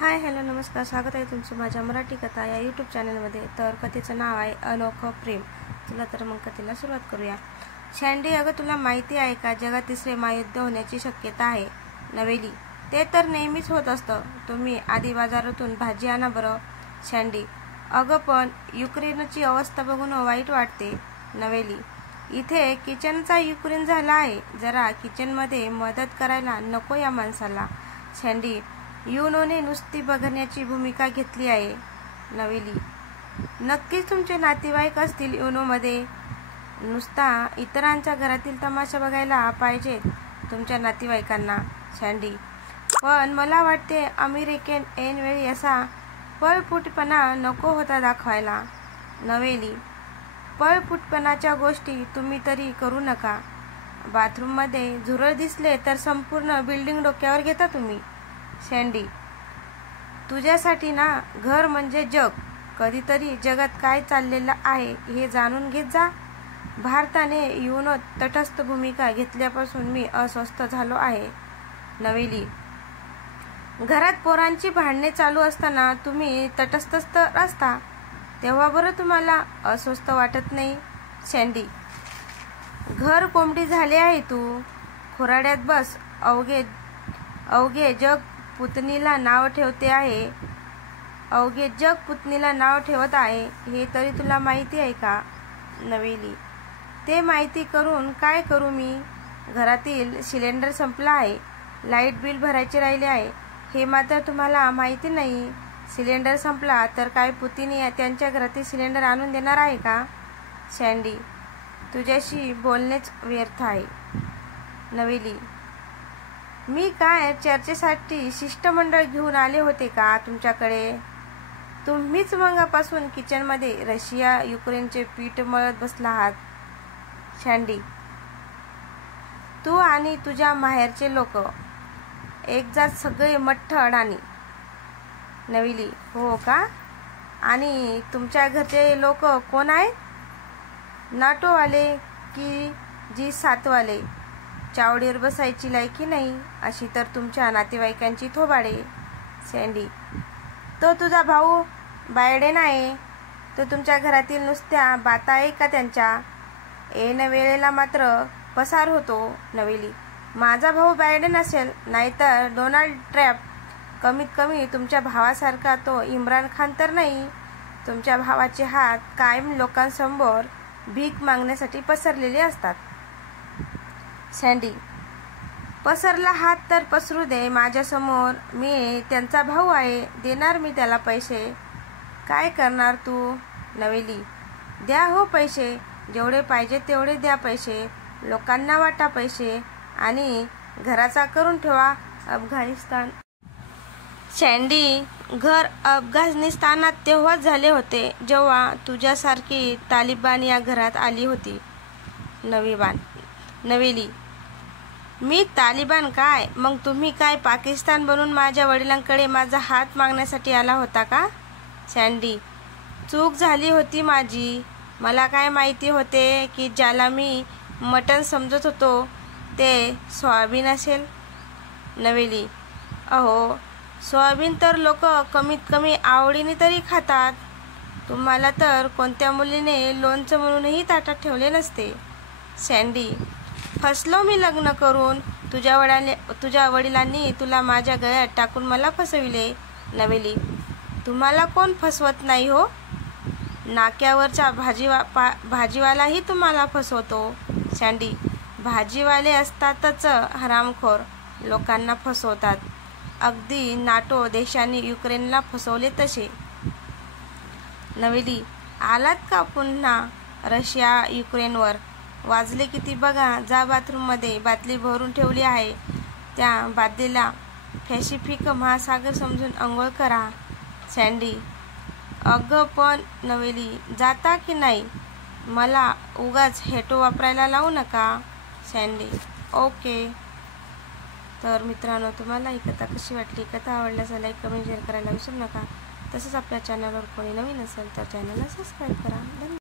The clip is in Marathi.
हाय हॅलो नमस्कार, स्वागत आहे तुमचं माझ्या मराठी कथा या यूट्यूब चॅनलमध्ये। तर कथेचं नाव आहे अनोखं प्रेम। चला तर मग कथेला सुरुवात करूया। शँडी, अगं तुला माहिती आहे का, जगात तिसरे महायुद्ध होण्याची शक्यता आहे। नवेली, ते तर नेहमीच होत असतं। तुम्ही आधी बाजारातून भाजी आणा बरं। शँडी, अगं पण युक्रेनची अवस्था बघून वाईट वाटते। नवेली, इथे किचनचा युक्रेन झाला आहे, जरा किचनमध्ये मदत करायला नको या माणसाला। शँडी, युनोने नुसती बघण्याची भूमिका घेतली आहे। नवेली, नक्कीच तुमचे नातेवाईक असतील युनोमध्ये। नुसता इतरांच्या घरातील तमाशा बघायला पाहिजे तुमच्या नातेवाईकांना। शँडी, पण मला वाटते अमेरिकेन ऐनवेळी असा पळपुटपणा नको होता दाखवायला। नवेली, पळपुटपणाच्या गोष्टी तुम्ही तरी करू नका। बाथरूममध्ये झुरळ दिसले तर संपूर्ण बिल्डिंग डोक्यावर घेता तुम्ही। शँडी, तुझ्यासाठी ना घर म्हणजे जग। कधीतरी जगात काय चाललेलं आहे हे जाणून घेत जा। भारताने युनोत तटस्थ भूमिका घेतल्यापासून मी अस्वस्थ झालो आहे। नवेली, घरात पोरांची भांडणे चालू असताना तुम्ही तटस्थच असता, तेव्हा बरं तुम्हाला अस्वस्थ वाटत नाही। शँडी, घर कोंबडी झाले आहे तू, खुराड्यात बस। अवघे जग पुतणीला नाव ठेवते आहे, अवघे जग पुतणीला नाव ठेवत आहे, हे तरी तुला माहिती आहे का? नवेली, ते माहिती करून काय करू मी? घरातील सिलेंडर संपला आहे, लाईट बिल भरायचे राहिले आहे, हे मात्र तुम्हाला माहिती नाही। सिलेंडर संपला तर काय पुतणी त्यांच्या घरातील सिलेंडर आणून देणार आहे का? शँडी, तुझ्याशी बोलणेच व्यर्थ आहे। नवेली, मी काय चर्चेसाठी शिष्टमंडळ घेऊन आले होते का तुमच्याकडे? तुम्हीच मगापासून किचनमध्ये रशिया युक्रेनचे पीठ मळत बसला आहात। शँडी, तू आणि तुझ्या माहेरचे लोक एक जात सगळे मठ्ठ अडाणी। नवेली, हो का? आणि तुमच्या घरचे लोक कोण आहेत? नाटोवाले की G7 वाले? चावडीवर बसायची लायकी नाही अशी तर तुमच्या नातेवाईकांची थोबाडे। शँडी, तो तुझा भाऊ बायडेन आहे, तो तुमच्या घरातील नुसत्या बाता आहे का त्यांच्या? ऐन वेळेला मात्र पसार होतो। नवेली, माझा भाऊ बायडेन असेल नाहीतर डोनाल्ड ट्रम्प, कमीत कमी तुमच्या भावासारखा तो इम्रान खान तर नाही। तुमच्या भावाचे हात कायम लोकांसमोर भीक मागण्यासाठी पसरलेले असतात। शँडी, पसरला हात तर पसरू दे माझ्यासमोर, मी त्यांचा भाऊ आहे, देणार मी त्याला पैसे। काय करणार तू? नवेली, द्या हो पैसे, जेवढे पाहिजे तेवढे द्या पैसे, लोकांना वाटा पैसे आणि घराचा करून ठेवा अफगाणिस्तान। शँडी, घर अफगाणिस्तानात तेव्हाच झाले होते जेव्हा तुझ्यासारखी तालिबान या घरात आली होती। नवेली, मी तालिबान काय? मग तुम्ही काय पाकिस्तान बनून माझ्या वडिलांकडे माझा हात मागण्यासाठी आला होता का? शँडी, चूक झाली होती माझी, मला काय माहिती होते की ज्याला मी मटण समजत होतो ते सोयाबीन असेल। नवेली, अहो सोयाबीन तर लोक कमीत कमी आवडीने तरी खातात, तुम्हाला तर कोणत्या मुलीने लोणचं म्हणूनही ताटात ठेवले नसते। शँडी, फसलो मी लग्न करून, तुझ्या वडिलांनी तुला माझ्या गळ्यात टाकून मला फसविले। नवेली, तुम्हाला कोण फसवत नाही हो, नाक्यावरचा भाजीवालाही तुम्हाला फसवतो। शँडी, भाजीवाले असतातच हरामखोर, लोकांना फसवतात, अगदी नाटो देशांनी युक्रेनला फसवले तसे। नवेली, आलात का पुन्हा रशिया युक्रेनवर? वाजले किती बघा, जा बाथरूममध्ये, बादली भरून ठेवली आहे, त्या बादलीला पॅसिफिक महासागर समजून अंघोळ करा। शँडी, अगं पण नवेली, जाता की नाही? मला उगाच हेटो वापरायला लावू नका। शँडी, ओके। तर मित्रांनो, तुम्हाला ही कथा कशी वाटली? कथा आवडल्यास लाईक कमेंट शेअर करायला विसरू नका। तसंच आपल्या चॅनलवर कोणी नवीन असेल तर चॅनलला सबस्क्राईब करा। धन्यवाद।